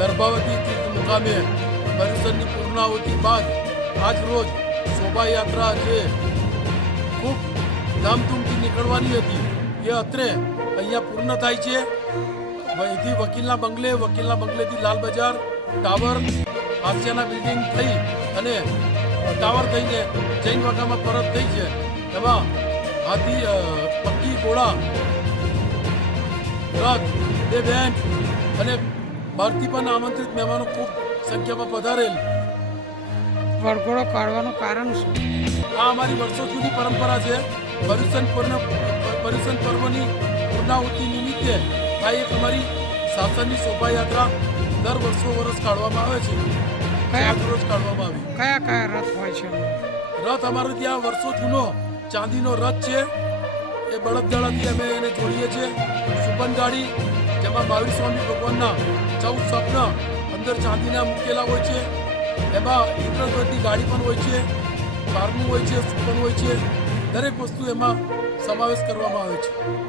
ગર્ભાવતી તીર્થ મુકામે પરિસરની પૂર્ણાહુતિ બાદ આજ રોજ શોભાયાત્રા જે ખૂબ ધામધૂમથી નીકળવાની હતી, એ અત્રે અહીંયા પૂર્ણ થાય છે. અહીંથી વકીલના બંગલે, વકીલના બંગલેથી લાલ બજાર, ટાવર હાસ્યાના બિલ્ડિંગ થઈ અને ટાવર થઈને જૈન વાઘામાં પરત થઈ છે. એમાં હાથી પક્કી ઘોડા રથ બે બેન્ડ અને બહારથી પણ આમંત્રિત મહેમાનો ખૂબ સંખ્યામાં પધારેલ. વરઘોડો કાઢવાનું કારણ શું? આ અમારી વર્ષો જૂની પરંપરા છે. પર્યુષણ પૂર્ણ પર્યુષણ પર્વની પૂર્ણાહુતિ નિમિત્તે આ એક અમારી શાસનની શોભાયાત્રા દર વર્ષો વર્ષ કાઢવામાં આવે છે. કયા રોજ કાઢવામાં આવી. કયા કયા રથ હોય છે? રથ અમારો ત્યાં વર્ષો જૂનો ચાંદીનો રથ છે એ બળદગાડાથી અમે એને જોડીએ છીએ. સુપન ગાડી જેમાં મહાવીર સ્વામી ભગવાનના ચૌદ સ્વપ્ન અંદર ચાંદીના મૂકેલા હોય છે. એમાં ઇન્દ્રધ્વજની ગાડી પણ હોય છે કારનું હોય છે સુપન હોય છે. દરેક વસ્તુ એમાં સમાવેશ કરવામાં આવે છે.